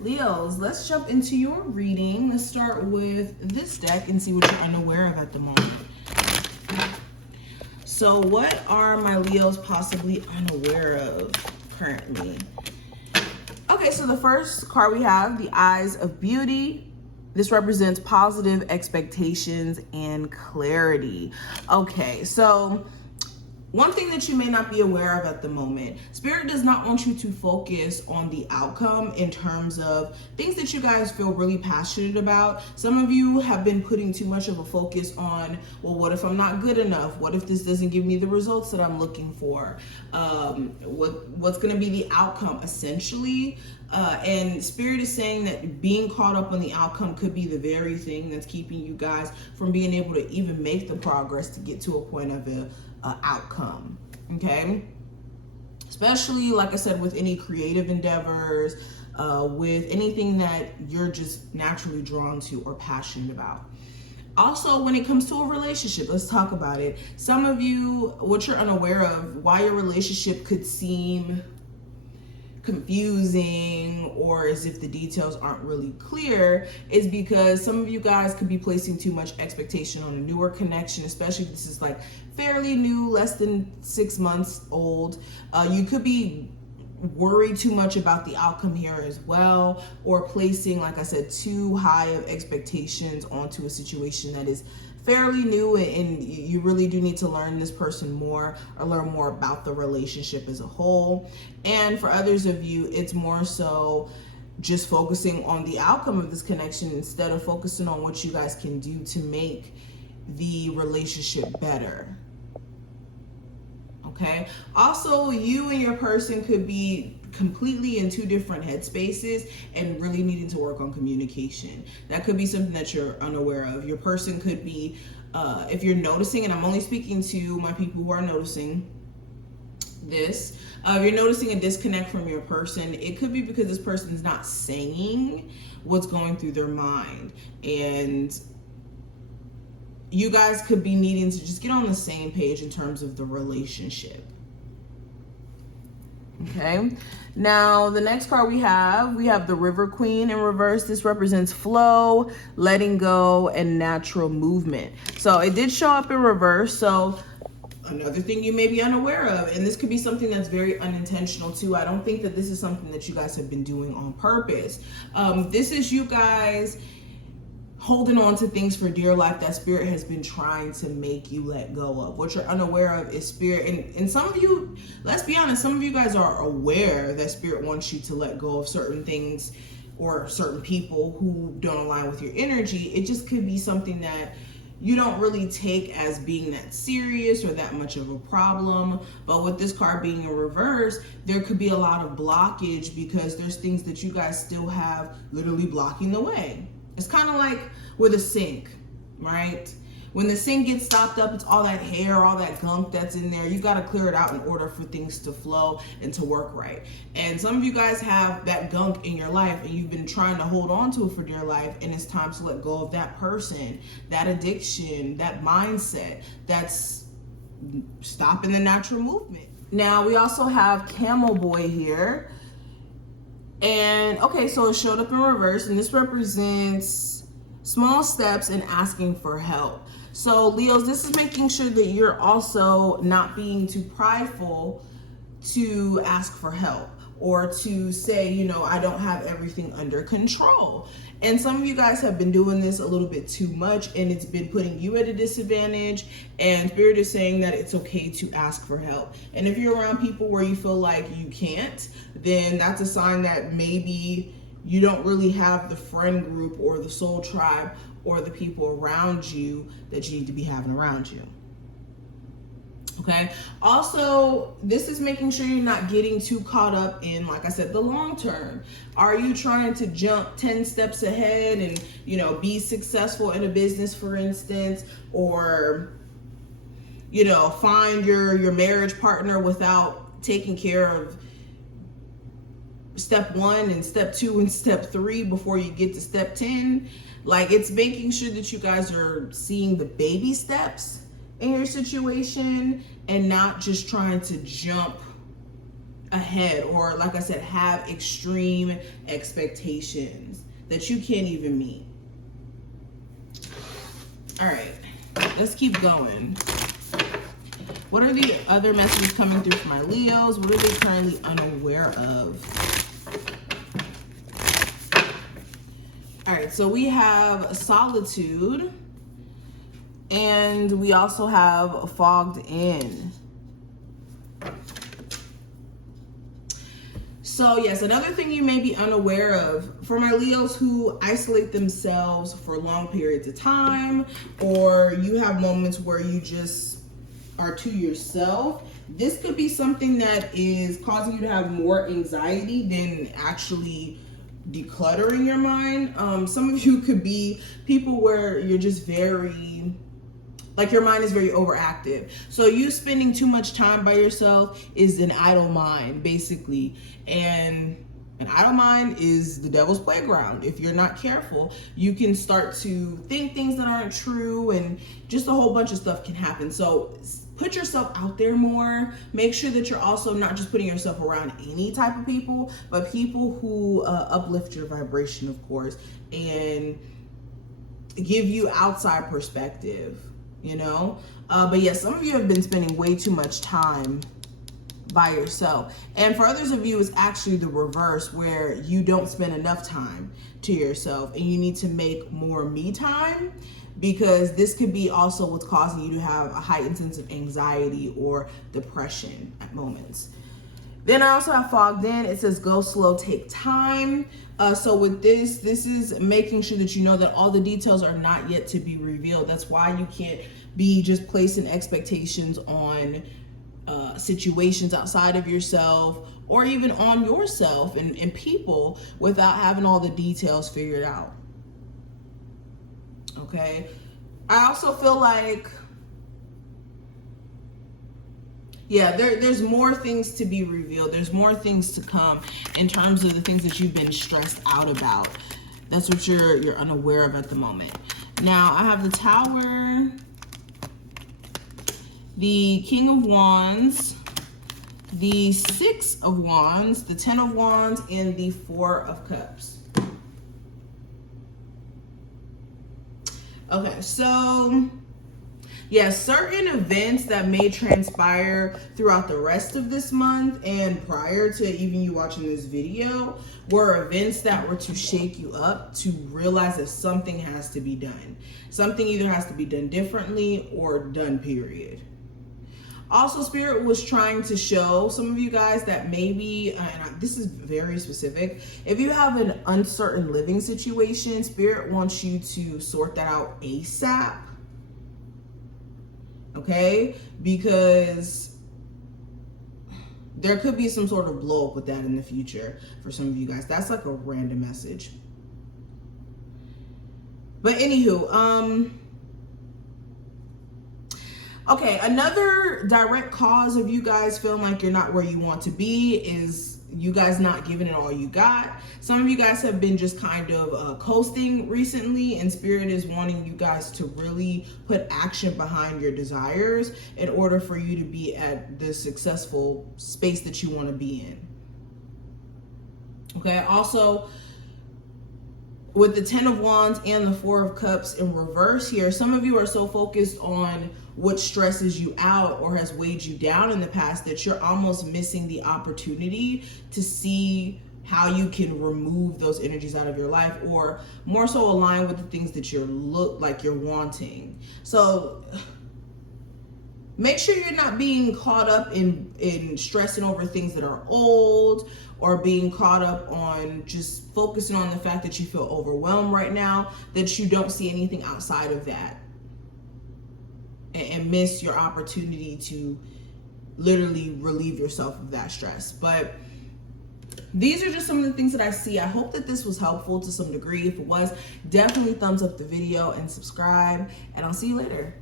Leos, let's jump into your reading. Let's start with this deck and see what you're unaware of at the moment. So what are my Leos possibly unaware of currently? Okay, so the first card we have, the Eyes of Beauty. This represents positive expectations and clarity. Okay, so one thing that you may not be aware of at the moment, Spirit does not want you to focus on the outcome in terms of things that you guys feel really passionate about. Some of you have been putting too much of a focus on, well, what if I'm not good enough? What if this doesn't give me the results that I'm looking for? What's going to be the outcome, essentially? And Spirit is saying that being caught up on the outcome could be the very thing that's keeping you guys from being able to even make the progress to get to a point of a outcome. Okay, especially like I said, with any creative endeavors, with anything that you're just naturally drawn to or passionate about. Also, when it comes to a relationship, let's talk about it. Some of you, what you're unaware of, why your relationship could seem confusing or as if the details aren't really clear, is because some of you guys could be placing too much expectation on a newer connection, especially if this is like fairly new, less than 6 months old. You could be worried too much about the outcome here as well, or placing, like I said, too high of expectations onto a situation that is fairly new, and you really do need to learn this person more or learn more about the relationship as a whole. And for others of you, it's more so just focusing on the outcome of this connection instead of focusing on what you guys can do to make the relationship better. Okay, also, you and your person could be completely in two different headspaces and really needing to work on communication. That could be something that you're unaware of. Your person could be, if you're noticing, and I'm only speaking to my people who are noticing this, if you're noticing a disconnect from your person, it could be because this person's not saying what's going through their mind, and you guys could be needing to just get on the same page in terms of the relationship. Okay, now the next card we have the River Queen in reverse. This represents flow, letting go, and natural movement. So it did show up in reverse. So another thing you may be unaware of, and this could be something that's very unintentional too. I don't think that this is something that you guys have been doing on purpose. This is you guys holding on to things for dear life that Spirit has been trying to make you let go of. What you're unaware of is Spirit, and some of you, let's be honest, some of you guys are aware that Spirit wants you to let go of certain things or certain people who don't align with your energy. It just could be something that you don't really take as being that serious or that much of a problem. But with this card being in reverse, there could be a lot of blockage because there's things that you guys still have literally blocking the way. It's kind of like with a sink, right? When the sink gets stopped up, it's all that hair, all that gunk that's in there. You got to clear it out in order for things to flow and to work right. And some of you guys have that gunk in your life and you've been trying to hold on to it for dear life, and it's time to let go of that person, that addiction, that mindset that's stopping the natural movement. Now we also have Camel Boy here. And okay, so it showed up in reverse, and this represents small steps and asking for help. So Leos, this is making sure that you're also not being too prideful to ask for help or to say, you know, I don't have everything under control. And some of you guys have been doing this a little bit too much, and it's been putting you at a disadvantage. And Spirit is saying that it's okay to ask for help. And if you're around people where you feel like you can't, then that's a sign that maybe you don't really have the friend group or the soul tribe or the people around you that you need to be having around you. Okay. Also, this is making sure you're not getting too caught up in, like I said, the long term. Are you trying to jump 10 steps ahead and, you know, be successful in a business, for instance, or, you know, find your marriage partner without taking care of step 1 and step 2 and step 3 before you get to step 10? Like, it's making sure that you guys are seeing the baby steps in your situation and not just trying to jump ahead, or like I said, have extreme expectations that you can't even meet. All right, let's keep going. What are the other messages coming through for my Leos? What are they currently unaware of? All right, so we have Solitude, and we also have Fogged In. So yes, another thing you may be unaware of for my Leos who isolate themselves for long periods of time, or you have moments where you just are to yourself, this could be something that is causing you to have more anxiety than actually decluttering your mind. Some of you could be people where you're just very, like, your mind is very overactive. So you spending too much time by yourself is an idle mind, basically. And an idle mind is the devil's playground. If you're not careful, you can start to think things that aren't true, and just a whole bunch of stuff can happen. So put yourself out there more. Make sure that you're also not just putting yourself around any type of people, but people who uplift your vibration, of course, and give you outside perspective, you know? But yes, some of you have been spending way too much time by yourself. And for others of you, it's actually the reverse, where you don't spend enough time to yourself and you need to make more me time, because this could be also what's causing you to have a heightened sense of anxiety or depression at moments. Then I also have Fogged In. It says go slow, take time. So with this is making sure that you know that all the details are not yet to be revealed. That's why you can't be just placing expectations on situations outside of yourself, or even on yourself and people, without having all the details figured out. Okay. I also feel like, yeah, there's more things to be revealed. There's more things to come in terms of the things that you've been stressed out about. That's what you're unaware of at the moment. Now I have the Tower, the King of Wands, the Six of Wands, the Ten of Wands, and the Four of Cups. Okay, so yeah, certain events that may transpire throughout the rest of this month and prior to even you watching this video were events that were to shake you up, to realize that something has to be done. Something either has to be done differently or done, period. Also, Spirit was trying to show some of you guys that maybe, and this is very specific, if you have an uncertain living situation, Spirit wants you to sort that out ASAP. Okay? Because there could be some sort of blow up with that in the future for some of you guys. That's like a random message. But anywho, okay, another direct cause of you guys feeling like you're not where you want to be is you guys not giving it all you got. Some of you guys have been just kind of coasting recently, and Spirit is wanting you guys to really put action behind your desires in order for you to be at the successful space that you want to be in. Okay, also, with the Ten of Wands and the Four of Cups in reverse here, some of you are so focused on what stresses you out or has weighed you down in the past that you're almost missing the opportunity to see how you can remove those energies out of your life, or more so align with the things that you're wanting. So make sure you're not being caught up in stressing over things that are old, or being caught up on just focusing on the fact that you feel overwhelmed right now, that you don't see anything outside of that, and miss your opportunity to literally relieve yourself of that stress. But these are just some of the things that I see. I hope that this was helpful to some degree. If it was, definitely thumbs up the video and subscribe, and I'll see you later.